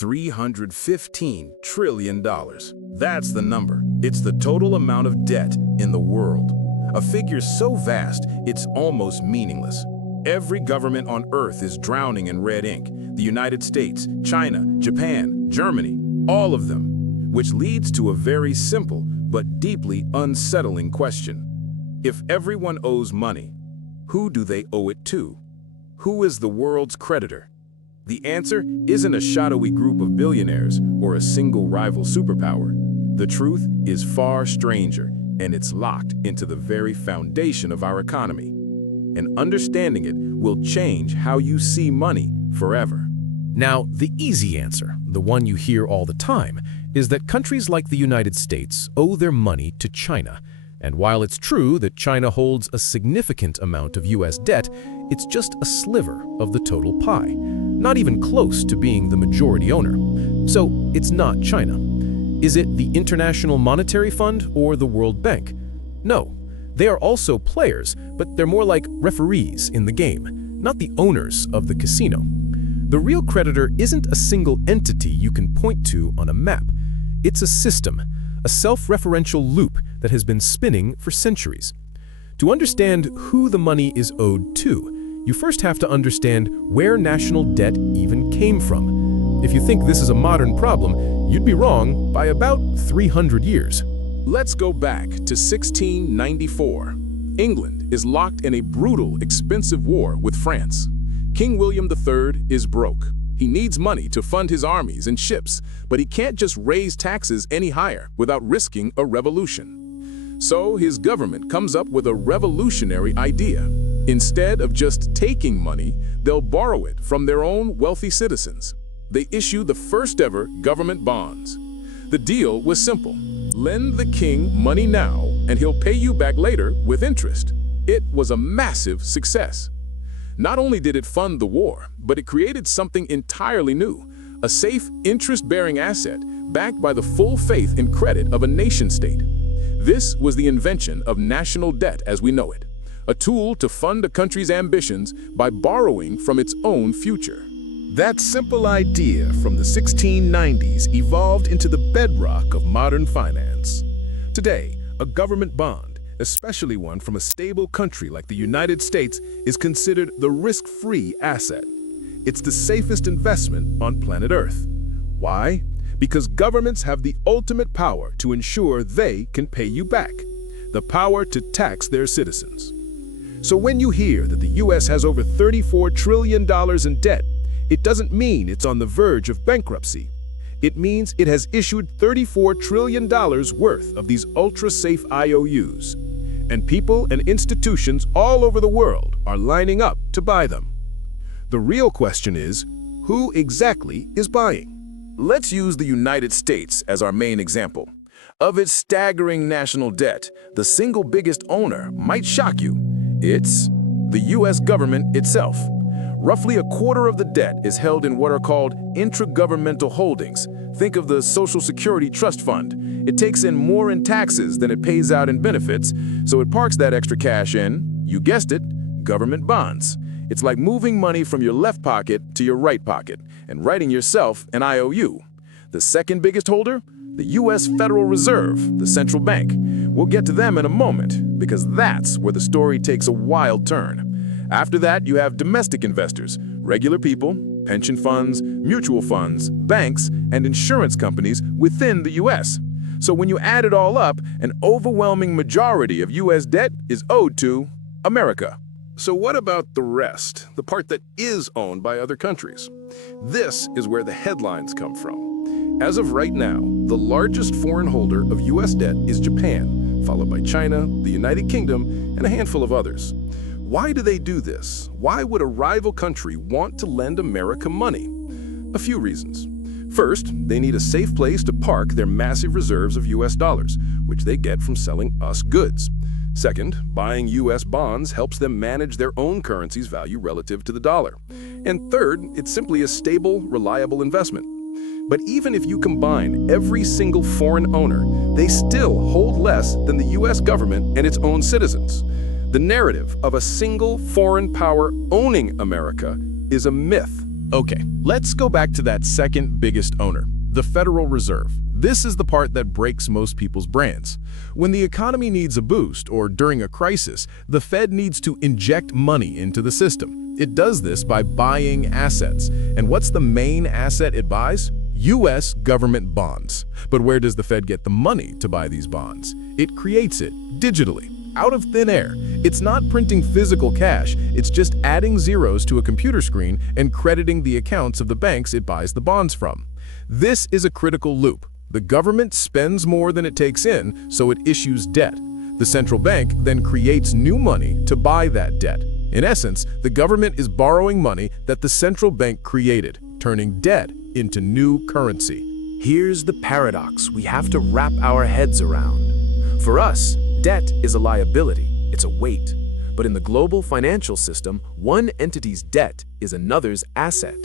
$315 trillion. That's the number. It's the total amount of debt in the world. A figure so vast, it's almost meaningless. Every government on Earth is drowning in red ink. The United States, China, Japan, Germany, all of them. Which leads to a very simple but deeply unsettling question. If everyone owes money, who do they owe it to? Who is the world's creditor? The answer isn't a shadowy group of billionaires or a single rival superpower. The truth is far stranger, and it's locked into the very foundation of our economy. And understanding it will change how you see money forever. Now, the easy answer, the one you hear all the time, is that countries like the United States owe their money to China. And while it's true that China holds a significant amount of US debt, it's just a sliver of the total pie, not even close to being the majority owner. So it's not China. Is it the International Monetary Fund or the World Bank? No. They are also players, but they're more like referees in the game, not the owners of the casino. The real creditor isn't a single entity you can point to on a map. It's a system, a self-referential loop that has been spinning for centuries. To understand who the money is owed to, you first have to understand where national debt even came from. If you think this is a modern problem, you'd be wrong by about 300 years. Let's go back to 1694. England is locked in a brutal, expensive war with France. King William III is broke. He needs money to fund his armies and ships, but he can't just raise taxes any higher without risking a revolution. So his government comes up with a revolutionary idea. Instead of just taking money, they'll borrow it from their own wealthy citizens. They issue the first ever government bonds. The deal was simple. Lend the king money now, and he'll pay you back later with interest. It was a massive success. Not only did it fund the war, but it created something entirely new, a safe, interest-bearing asset backed by the full faith and credit of a nation-state. This was the invention of national debt as we know it, a tool to fund a country's ambitions by borrowing from its own future. That simple idea from the 1690s evolved into the bedrock of modern finance. Today, a government bond, especially one from a stable country like the United States, is considered the risk-free asset. It's the safest investment on planet Earth. Why? Because governments have the ultimate power to ensure they can pay you back, the power to tax their citizens. So when you hear that the US has over $34 trillion in debt, it doesn't mean it's on the verge of bankruptcy. It means it has issued $34 trillion worth of these ultra-safe IOUs. And people and institutions all over the world are lining up to buy them. The real question is, who exactly is buying? Let's use the United States as our main example. Of its staggering national debt, the single biggest owner might shock you. It's the US government itself. Roughly a quarter of the debt is held in what are called intragovernmental holdings. Think of the Social Security Trust Fund. It takes in more in taxes than it pays out in benefits, so it parks that extra cash in, you guessed it, government bonds. It's like moving money from your left pocket to your right pocket and writing yourself an IOU. The second biggest holder? The US Federal Reserve, the central bank. We'll get to them in a moment, because that's where the story takes a wild turn. After that, you have domestic investors, regular people, pension funds, mutual funds, banks, and insurance companies within the US. So when you add it all up, an overwhelming majority of US debt is owed to America. So what about the rest, the part that is owned by other countries? This is where the headlines come from. As of right now, the largest foreign holder of US debt is Japan, followed by China, the United Kingdom, and a handful of others. Why do they do this? Why would a rival country want to lend America money? A few reasons. First, they need a safe place to park their massive reserves of US dollars, which they get from selling us goods. Second, buying US bonds helps them manage their own currency's value relative to the dollar. And third, it's simply a stable, reliable investment. But even if you combine every single foreign owner, they still hold less than the US government and its own citizens. The narrative of a single foreign power owning America is a myth, Okay, let's go back to that second biggest owner, the Federal Reserve. This is the part that breaks most people's brains. When the economy needs a boost or during a crisis, the Fed needs to inject money into the system. It does this by buying assets. And what's the main asset it buys? U.S. government bonds. But where does the Fed get the money to buy these bonds? It creates it digitally, out of thin air. It's not printing physical cash, it's just adding zeros to a computer screen and crediting the accounts of the banks it buys the bonds from. This is a critical loop. The government spends more than it takes in, so it issues debt. The central bank then creates new money to buy that debt. In essence, the government is borrowing money that the central bank created, turning debt into new currency. Here's the paradox we have to wrap our heads around. For us, debt is a liability, it's a weight. But in the global financial system, one entity's debt is another's asset.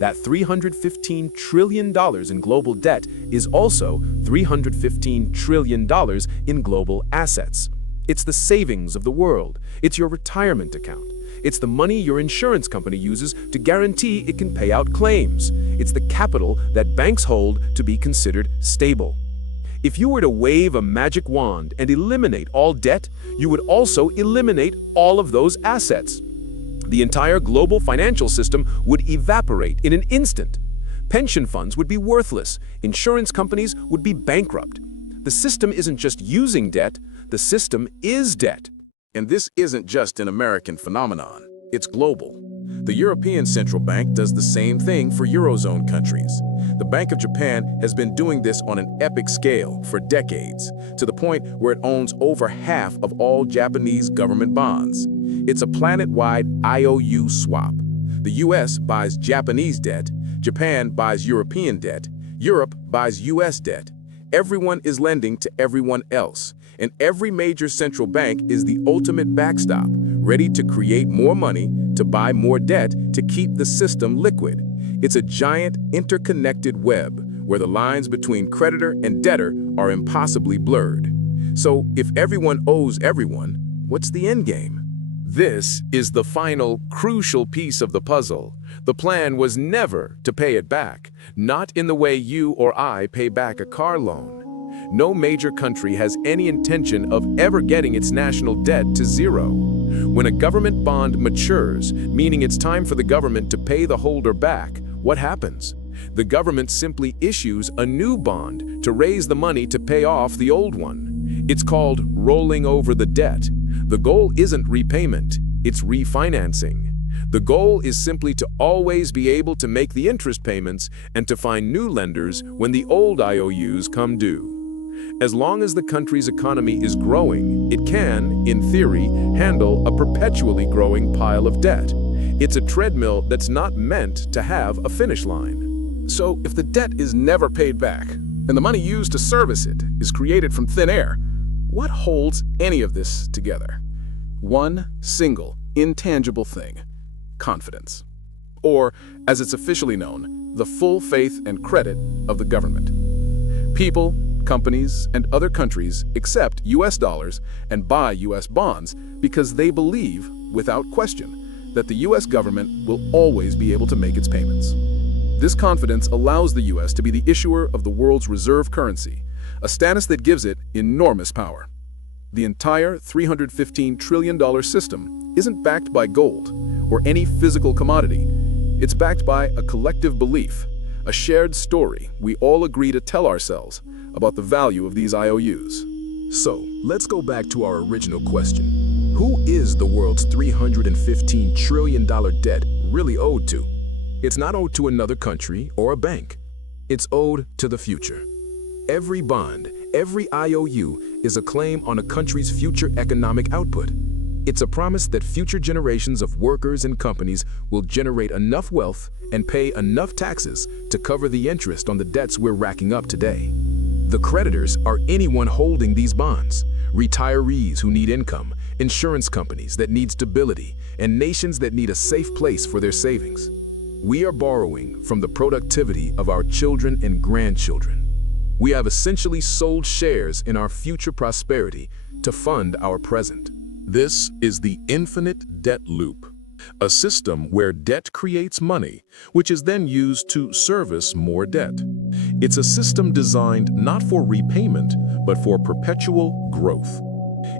That $315 trillion in global debt is also $315 trillion in global assets. It's the savings of the world. It's your retirement account. It's the money your insurance company uses to guarantee it can pay out claims. It's the capital that banks hold to be considered stable. If you were to wave a magic wand and eliminate all debt, you would also eliminate all of those assets. The entire global financial system would evaporate in an instant. Pension funds would be worthless. Insurance companies would be bankrupt. The system isn't just using debt, the system is debt. And this isn't just an American phenomenon, it's global. The European Central Bank does the same thing for Eurozone countries. The Bank of Japan has been doing this on an epic scale for decades, to the point where it owns over half of all Japanese government bonds. It's a planet-wide IOU swap. The US buys Japanese debt, Japan buys European debt, Europe buys US debt. Everyone is lending to everyone else, and every major central bank is the ultimate backstop, ready to create more money, to buy more debt, to keep the system liquid. It's a giant interconnected web where the lines between creditor and debtor are impossibly blurred. So if everyone owes everyone, what's the end game? This is the final, crucial piece of the puzzle. The plan was never to pay it back, not in the way you or I pay back a car loan. No major country has any intention of ever getting its national debt to zero. When a government bond matures, meaning it's time for the government to pay the holder back, what happens? The government simply issues a new bond to raise the money to pay off the old one. It's called rolling over the debt. The goal isn't repayment, it's refinancing. The goal is simply to always be able to make the interest payments and to find new lenders when the old IOUs come due. As long as the country's economy is growing, it can, in theory, handle a perpetually growing pile of debt. It's a treadmill that's not meant to have a finish line. So if the debt is never paid back, and the money used to service it is created from thin air, what holds any of this together? One single, intangible thing: confidence. Or, as it's officially known, the full faith and credit of the government. People, companies, and other countries accept US dollars and buy US bonds because they believe, without question, that the US government will always be able to make its payments. This confidence allows the US to be the issuer of the world's reserve currency, a status that gives it enormous power. The entire $315 trillion system isn't backed by gold or any physical commodity. It's backed by a collective belief, a shared story we all agree to tell ourselves about the value of these IOUs. So, let's go back to our original question. Who is the world's $315 trillion debt really owed to? It's not owed to another country or a bank. It's owed to the future. Every bond, every IOU is a claim on a country's future economic output. It's a promise that future generations of workers and companies will generate enough wealth and pay enough taxes to cover the interest on the debts we're racking up today. The creditors are anyone holding these bonds: retirees who need income, insurance companies that need stability, and nations that need a safe place for their savings. We are borrowing from the productivity of our children and grandchildren. We have essentially sold shares in our future prosperity to fund our present. This is the infinite debt loop. A system where debt creates money, which is then used to service more debt. It's a system designed not for repayment, but for perpetual growth.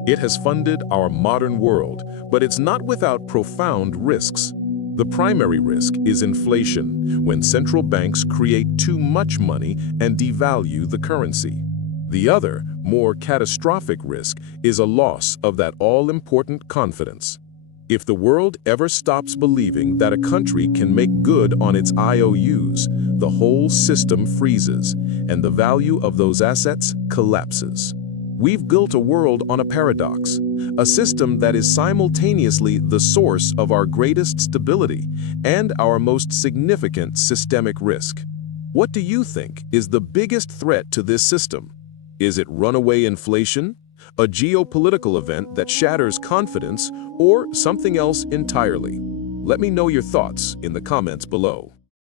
It has funded our modern world, but it's not without profound risks. The primary risk is inflation, when central banks create too much money and devalue the currency. The other, more catastrophic risk is a loss of that all-important confidence. If the world ever stops believing that a country can make good on its IOUs, the whole system freezes, and the value of those assets collapses. We've built a world on a paradox, a system that is simultaneously the source of our greatest stability and our most significant systemic risk. What do you think is the biggest threat to this system? Is it runaway inflation, a geopolitical event that shatters confidence, or something else entirely? Let me know your thoughts in the comments below.